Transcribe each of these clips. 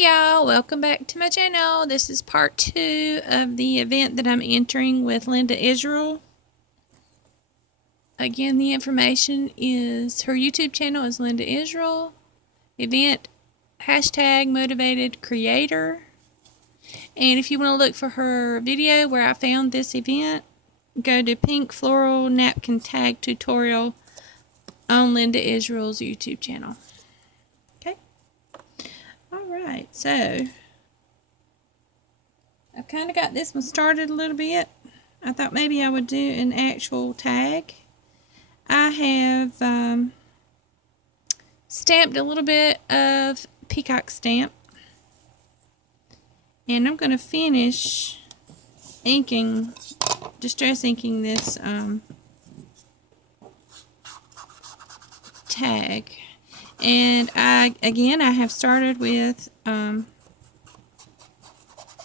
Hey y'all, welcome back to my channel. This is part 2 of the event that I'm entering with Linda Israel. Again, the information is her YouTube channel is Linda Israel. Event hashtag motivated creator. And if you want to look for her video where I found this event, go to Pink Floral Napkin Tag Tutorial on Linda Israel's YouTube channel. Okay? Alright, so I've kind of got this one started a little bit. I thought maybe I would do an actual tag. I have stamped a little bit of peacock stamp, and I'm going to finish inking, distress inking this tag. And I have started with a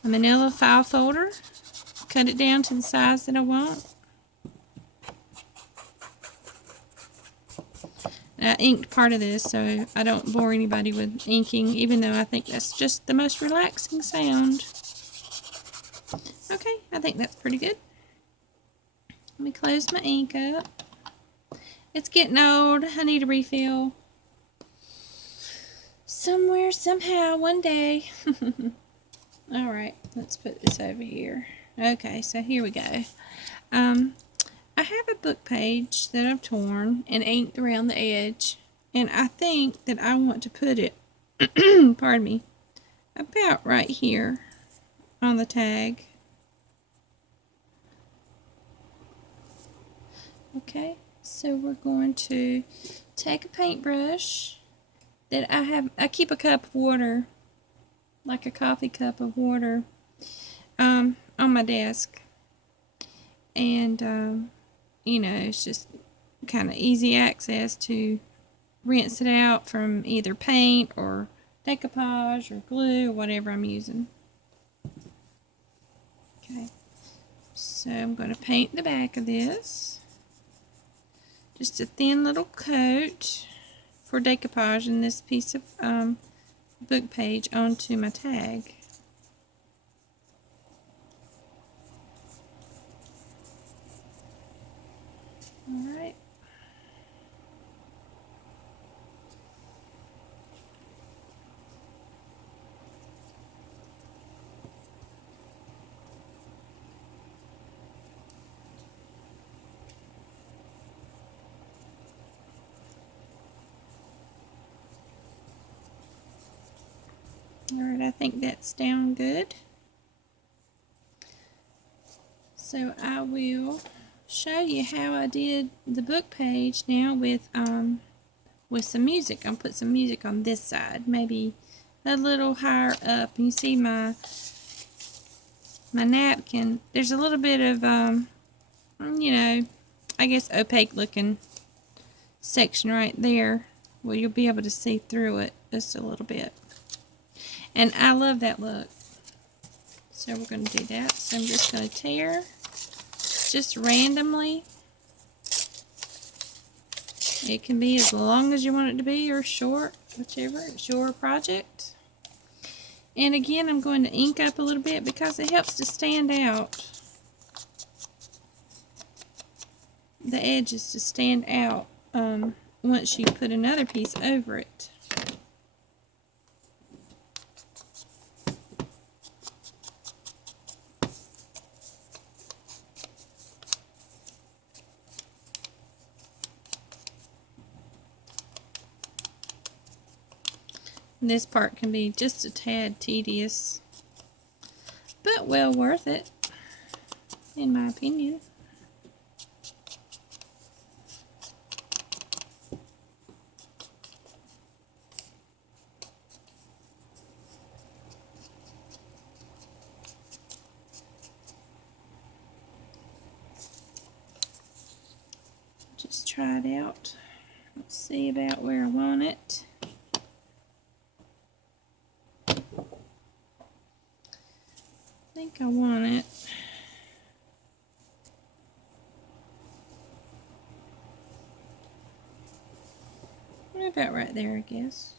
manila file folder, cut it down to the size that I want. I inked part of this so I don't bore anybody with inking, even though I think that's just the most relaxing sound. Okay, I think that's pretty good. Let me close my ink up. It's getting old. I need a refill. Somewhere, somehow, one day. Alright, let's put this over here. Okay, so here we go. I have a book page that I've torn and inked around the edge, and I think that I want to put it, pardon me, about right here on the tag. Okay, so we're going to take a paintbrush that I keep a cup of water, like a coffee cup of water, on my desk, and you know, it's just kind of easy access to rinse it out from either paint or decoupage or glue or whatever I'm using. Okay, so I'm going to paint the back of this. Just a thin little coat for decoupaging this piece of book page onto my tag. Alright. Alright, I think that's down good. So I will show you how I did the book page now with some music. I'll put some music on this side, maybe a little higher up. You see my napkin. There's a little bit of you know, I guess opaque looking section right there. Well, you'll be able to see through it just a little bit. And I love that look. So we're going to do that. So I'm just going to tear just randomly. It can be as long as you want it to be or short, whichever. It's your project. And again, I'm going to ink up a little bit because it helps to stand out. The edges to stand out once you put another piece over it. This part can be just a tad tedious, but well worth it, in my opinion. Just try it out. Let's see about where I want it. I think I want it about right there, I guess.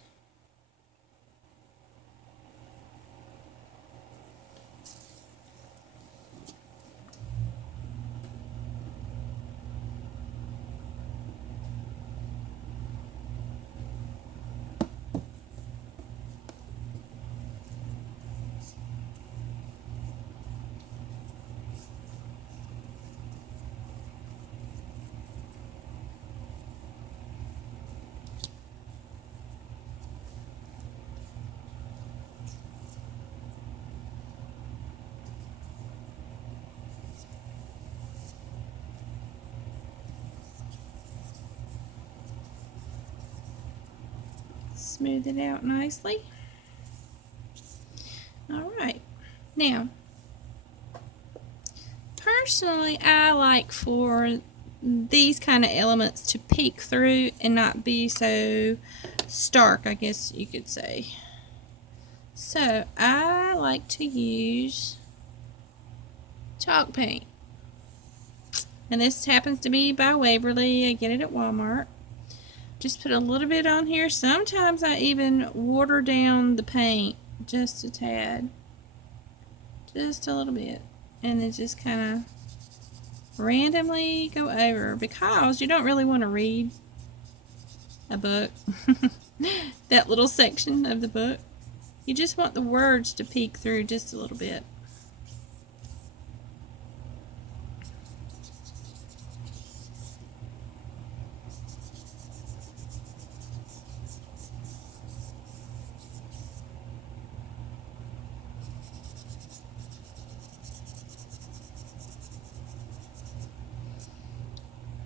smooth it out nicely. Alright, now personally I like for these kind of elements to peek through and not be so stark, I guess you could say. So I like to use chalk paint. And this happens to be by Waverly. I get it at Walmart. Just put a little bit on here. Sometimes I even water down the paint just a tad. Just a little bit. And then just kind of randomly go over, because you don't really want to read a book. That little section of the book. You just want the words to peek through just a little bit.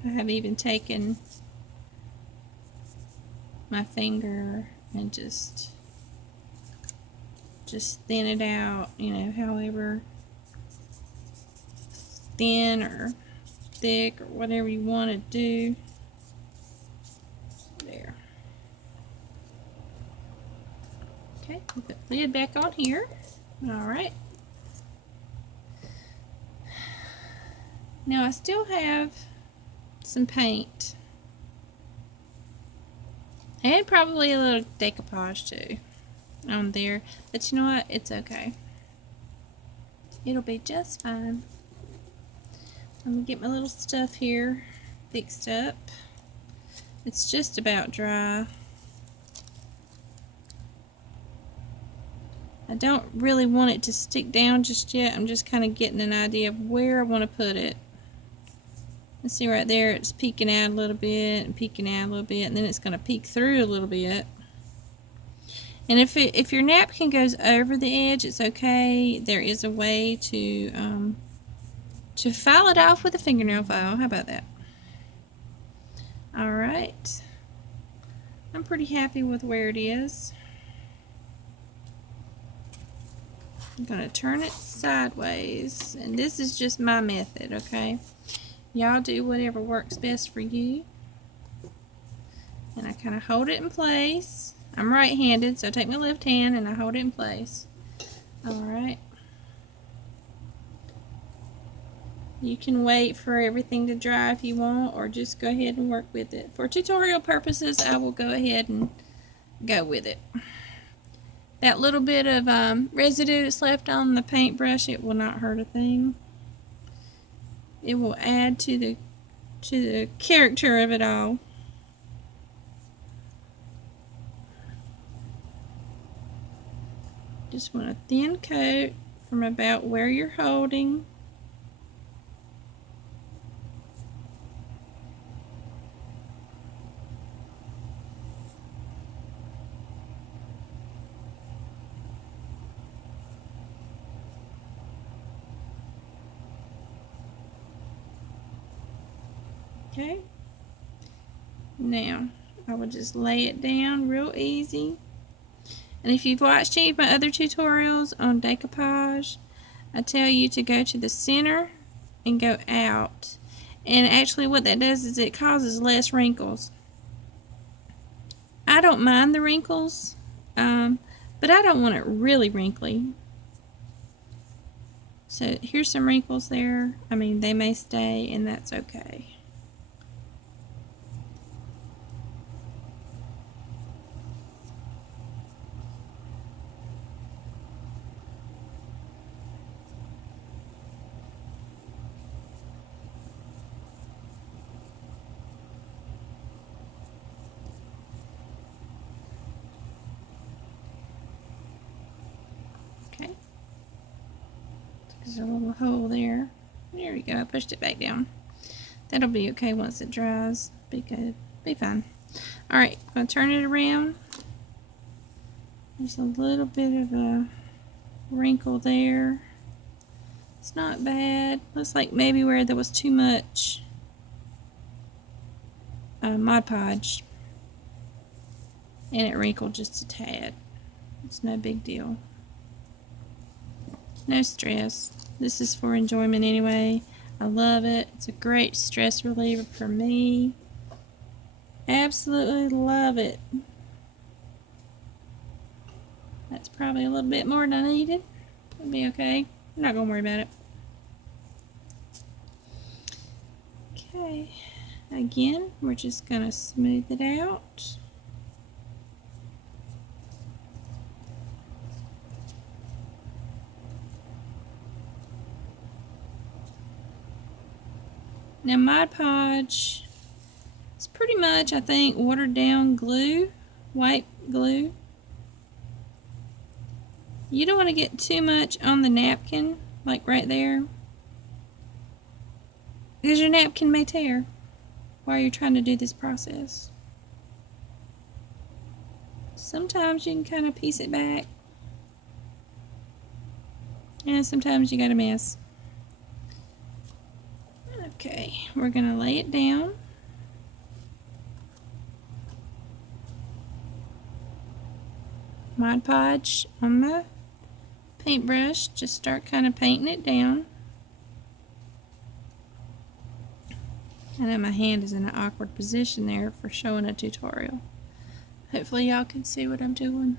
I have even taken my finger and just thin it out, you know, however thin or thick or whatever you want to do. There. Okay, put the lid back on here. Alright. Now I still have some paint. And probably a little decoupage too on there. But you know what? It's okay. It'll be just fine. I'm going to get my little stuff here fixed up. It's just about dry. I don't really want it to stick down just yet. I'm just kind of getting an idea of where I want to put it. Let's see right there, it's peeking out a little bit and peeking out a little bit, and then it's going to peek through a little bit. And if your napkin goes over the edge, it's okay. There is a way to file it off with a fingernail file. How about that? Alright. I'm pretty happy with where it is. I'm going to turn it sideways. And this is just my method, okay? Y'all do whatever works best for you. And I kind of hold it in place. I'm right-handed, so I take my left hand and I hold it in place. Alright. You can wait for everything to dry if you want, or just go ahead and work with it. For tutorial purposes, I will go ahead and go with it. That little bit of residue that's left on the paintbrush, it will not hurt a thing. It will add to the character of it all. Just want a thin coat from about where you're holding. Okay. Now, I will just lay it down real easy. And if you've watched any of my other tutorials on decoupage, I tell you to go to the center and go out. And actually what that does is it causes less wrinkles. I don't mind the wrinkles, but I don't want it really wrinkly. So here's some wrinkles there. I mean, they may stay, and that's okay. Okay. There's a little hole there. There we go. I pushed it back down. That'll be okay once it dries. Be good. Be fine. Alright, I'm going to turn it around. There's a little bit of a wrinkle there. It's not bad. Looks like maybe where there was too much Mod Podge. and it wrinkled just a tad. It's no big deal. No stress. This is for enjoyment anyway. I love it. It's a great stress reliever for me. Absolutely love it. That's probably a little bit more than I needed. It'll be okay. I'm not going to worry about it. Okay. Again, we're just going to smooth it out. Now Mod Podge is pretty much, I think, watered down glue, white glue. You don't want to get too much on the napkin, like right there, because your napkin may tear while you're trying to do this process. Sometimes you can kind of piece it back, and sometimes you got a mess. Okay, we're going to lay it down. Mod Podge on my paintbrush, just start kind of painting it down. I know my hand is in an awkward position there for showing a tutorial. Hopefully y'all can see what I'm doing.